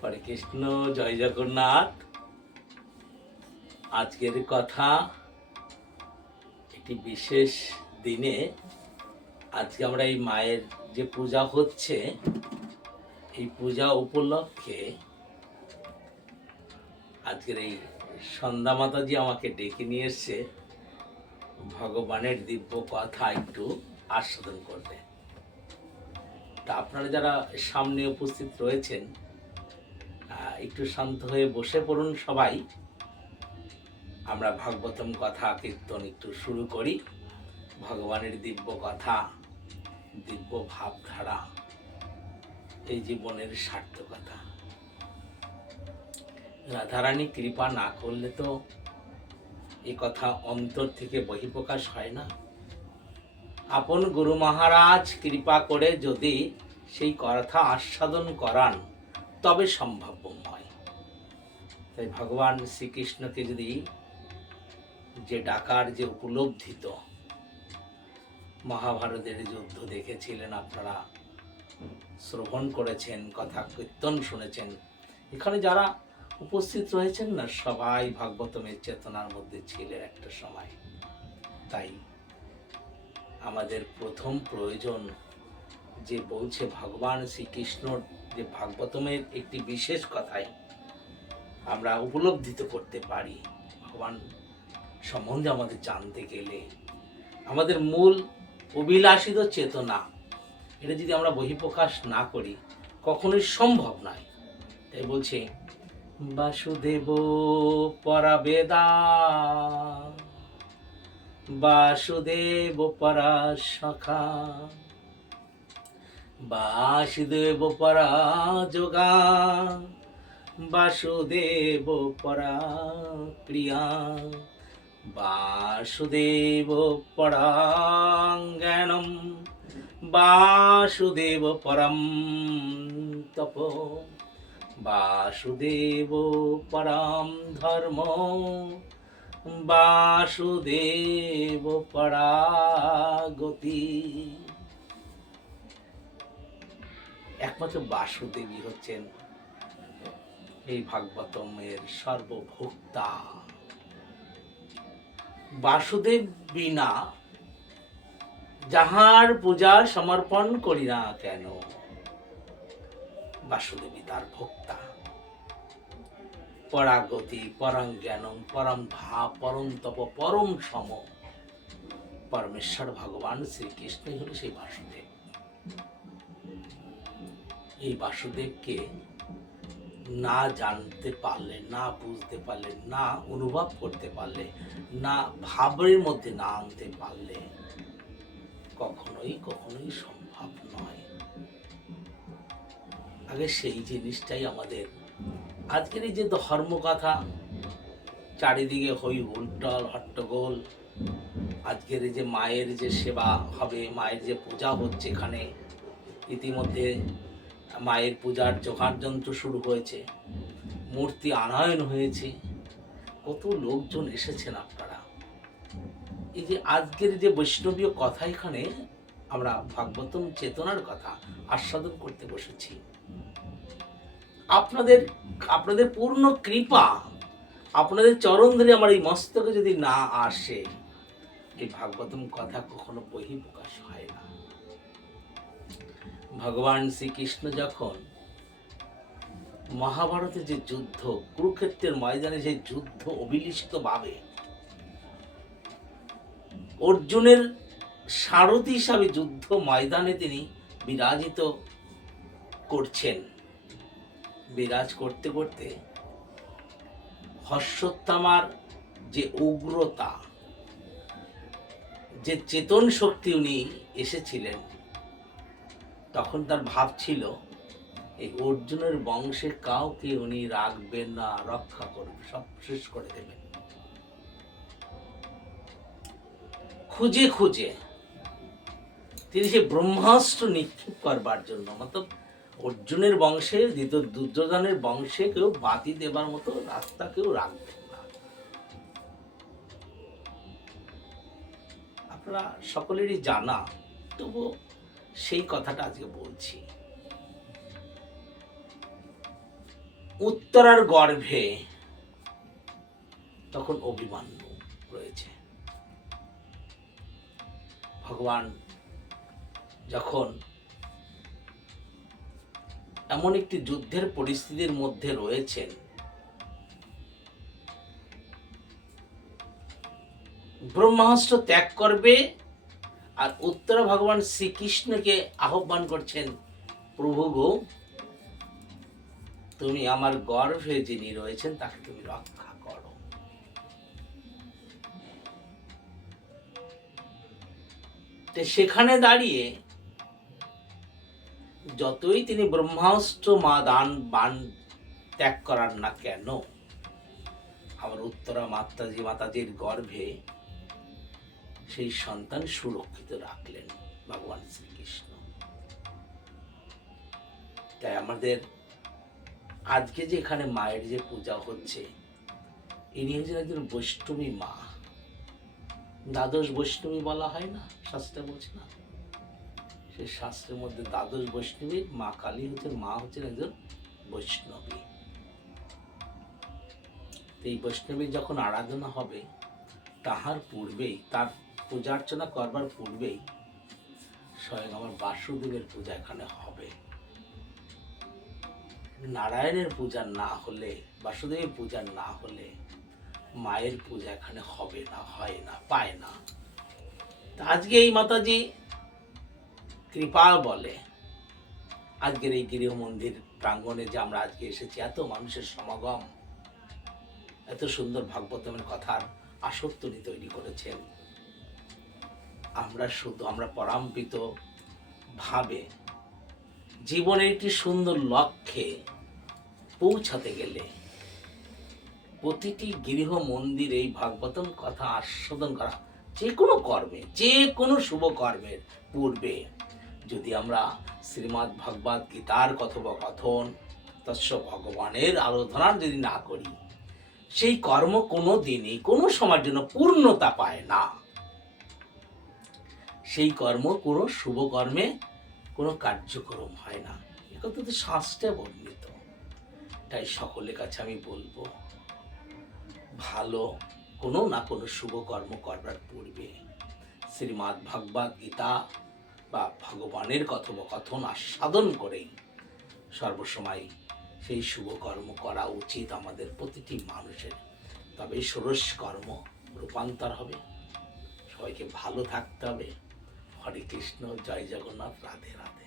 হরে কৃষ্ণ, জয় জগন্নাথ। আজকের কথা একটি বিশেষ দিনে। আজকে আমরা এই মায়ের যে পূজা হচ্ছে, এই পূজা উপলক্ষে আজকের এই সন্ধ্যা মাতাজি আমাকে ডেকে নিয়ে এসছে ভগবানের দিব্য কথা একটু আস্বাদন করবে। তা আপনারা যারা সামনে উপস্থিত রয়েছেন, একটু শান্ত হয়ে বসে পড়ুন সবাই। আমরা ভাগবতম কথা কীর্তন একটু শুরু করি। ভগবানের দিব্য কথা, দিব্য ভাবধারা, এই জীবনের সার্থকতা। রাধারানী কৃপা না করলে তো এ কথা অন্তর থেকে বহিঃপ্রকাশ হয় না। আপন গুরু মহারাজ কৃপা করে যদি সেই কথা আস্বাদন করান, তবে সম্ভবময়। তাই ভগবান শ্রীকৃষ্ণকে যদি যে ডাকার যে উপলব্ধিত, মহাভারতের যুদ্ধ দেখেছিলেন আপনারা, শ্রবণ করেছেন, কথা কীর্তন শুনেছেন। এখানে যারা উপস্থিত রয়েছেন না, সবাই ভাগবতমের চেতনার মধ্যে ছিলেন একটা সময়। তাই আমাদের প্রথম প্রয়োজন যে বলছে ভগবান শ্রীকৃষ্ণর যে ভাগবতমের একটি বিশেষ কথাই আমরা উপলব্ধিত করতে পারি। ভগবান সম্বন্ধে আমাদের জানতে গেলে আমাদের মূল অভিলাষিত চেতনা, এটা যদি আমরা বহিঃপ্রকাশ না করি কখনোই সম্ভব নয়। তাই বলছে বাসুদেব পরাবেদা, বাসুদেব পরা সখা, বাসুদেব পরা যোগা, বাসুদেব পরা প্রিয়া, বাসুদেব পরাঙ্গনম, বাসুদেব পরম তপ, বাসুদেব পরম ধর্ম, বাসুদেব পরাগতি। একমাত্র বাসুদেবী হচ্ছেন এই ভাগবতমের সর্বভোক্তা। বাসুদেব বিনা যাহার পূজা সমর্পণ করি না কেন, বাসুদেবী তার ভোক্তা। পরাগতি, পরম জ্ঞানম, পরম ভাব, পরম তপ, পরম সম, পরমেশ্বর ভগবান শ্রীকৃষ্ণই হল সেই বাসুদেব। এই বাসুদেবকে না জানতে পারলে, না বুঝতে পারলে, না অনুভব করতে পারলে, না ভাবের মধ্যে না আনতে পারলে কখনোই কখনোই সম্ভব নয়। আগে সেই জিনিসটাই আমাদের আজকের এই যে ধর্মকথা, চারিদিকে হই হুলটল হট্টগোল, আজকের এই যে মায়ের যে সেবা হবে, মায়ের যে পূজা হচ্ছে, এখানে ইতিমধ্যে মায়ের পূজার যোগাড়যন্ত্র শুরু হয়েছে, মূর্তি আনয়ন হয়েছে, কত লোকজন এসেছেন আপনারা। এই যে আজকের যে বৈষ্ণবীয় কথা, এখানে আমরা ভাগবতম চেতনার কথা আস্বাদন করতে বসেছি। আপনাদের আপনাদের পূর্ণ কৃপা, আপনাদের চরণ ধরে আমার এই মস্তকে যদি না আসে, এই ভাগবতম কথা কখনো বহিঃপ্রকাশ হয় না। ভগবান শ্রীকৃষ্ণ যখন মহাভারতের যে যুদ্ধ, কুরুক্ষেত্রের ময়দানে যে যুদ্ধ অভিলিষিত ভাবে অর্জুনের সারথি হিসাবে যুদ্ধ ময়দানে তিনি বিরাজিত করছেন, বিরাজ করতে করতে অশ্বত্থামার যে উগ্রতা, যে চেতন শক্তি উনি এসেছিলেন, তখন তার ভাব ছিল এই অর্জুনের বংশে কাউকে উনি রাখবেন না, রক্ষা করবেন, সব শেষ করে দেবেন। খুঁজে খুঁজে তিনি সে ব্রহ্মাস্ত্র নিক্ষেপ করবার জন্য, মতলব অর্জুনের বংশে, দুর্যোধনের বংশে কেউ বাতি দেবার মতো রাস্তা কেউ রাখবেন না। আপনারা সকলেরই জানা, তবু সেই কথাটা আজকে বলছি। উত্তরার গর্ভে তখন অভিমন্যু রয়েছে। ভগবান যখন এমন একটি যুদ্ধের পরিস্থিতির মধ্যে রয়েছেন, ব্রহ্মাস্ত্র ত্যাগ করবে, আর উত্তরা ভগবান শ্রীকৃষ্ণকে আহ্বান করছেন, প্রভু গো, তুমি আমার গর্ভে যিনি রয়েছেন তাকে তুমি রক্ষা করো। সেখানে দাঁড়িয়ে যতই তিনি ব্রহ্মাস্ত্র বাণ ত্যাগ করার না কেন, আমার উত্তরা মাতাজির গর্ভে সেই সন্তান সুরক্ষিত রাখলেন ভগবান শ্রীকৃষ্ণ। তাই আমাদের আজকে যে এখানে মায়ের যে পূজা হচ্ছে, ইনি হচ্ছেন একজন বৈষ্ণবী মা। দ্বাদশ বৈষ্ণবী বলা হয় না, শাস্ত্রে বলছে না? সেই শাস্ত্রের মধ্যে দ্বাদশ বৈষ্ণবী মা কালী হচ্ছেন, মা হচ্ছেন একজন বৈষ্ণবী। এই বৈষ্ণবীর যখন আরাধনা হবে, তাহার পূর্বেই, তার পূজা অর্চনা করবার পূর্বেই স্বয়ং আমার বাসুদেবের পূজা এখানে হবে। নারায়ণের পূজা না হলে, বাসুদেবের পূজা না হলে মায়ের পূজা এখানে হবে না, হয় না, পায় না। আজকে এই মাতাজি কৃপা বলে আজকের এই গৃহ মন্দির প্রাঙ্গণে যে আমরা আজকে এসেছি, এত মানুষের সমাগম, এত সুন্দর ভাগবতমের কথার আসক্তি তৈরি করেছেন। আমরা পরামৃত ভাবে জীবনের একটি সুন্দর লক্ষ্যে পৌঁছাতে গেলে প্রতিটি গৃহ মন্দির এই ভাগবতম কথা আস্বাদন করা, যে কোনো কর্মে, যে কোনো শুভ কর্মের পূর্বে যদি আমরা শ্রীমদ্ ভগবদ গীতার কথোপকথন, তস্য ভগবানের আরাধনা যদি না করি, সেই কর্ম কোনো দিনই কোনো সময়ের জন্য পূর্ণতা পায় না। সেই কর্ম কোনো শুভ কর্মে কোনো কার্যক্রম হয় না। একথা তো শাস্ত্রে বর্ণিত। তাই সকলের কাছে আমি বলবো, ভালো কোনো না কোনো শুভ কর্ম করবার পূর্বে শ্রীমদ্ ভগবদ গীতা বা ভগবানের কথোপকথন আস্বাদন করেই সর্বসময় সেই শুভ কর্ম করা উচিত আমাদের প্রতিটি মানুষের। তবে ষোড়শ কর্ম রূপান্তর হবে। সবাইকে ভালো থাকতে হবে। হরে কৃষ্ণ, জয় জগন্নাথ, রাধে রাধে।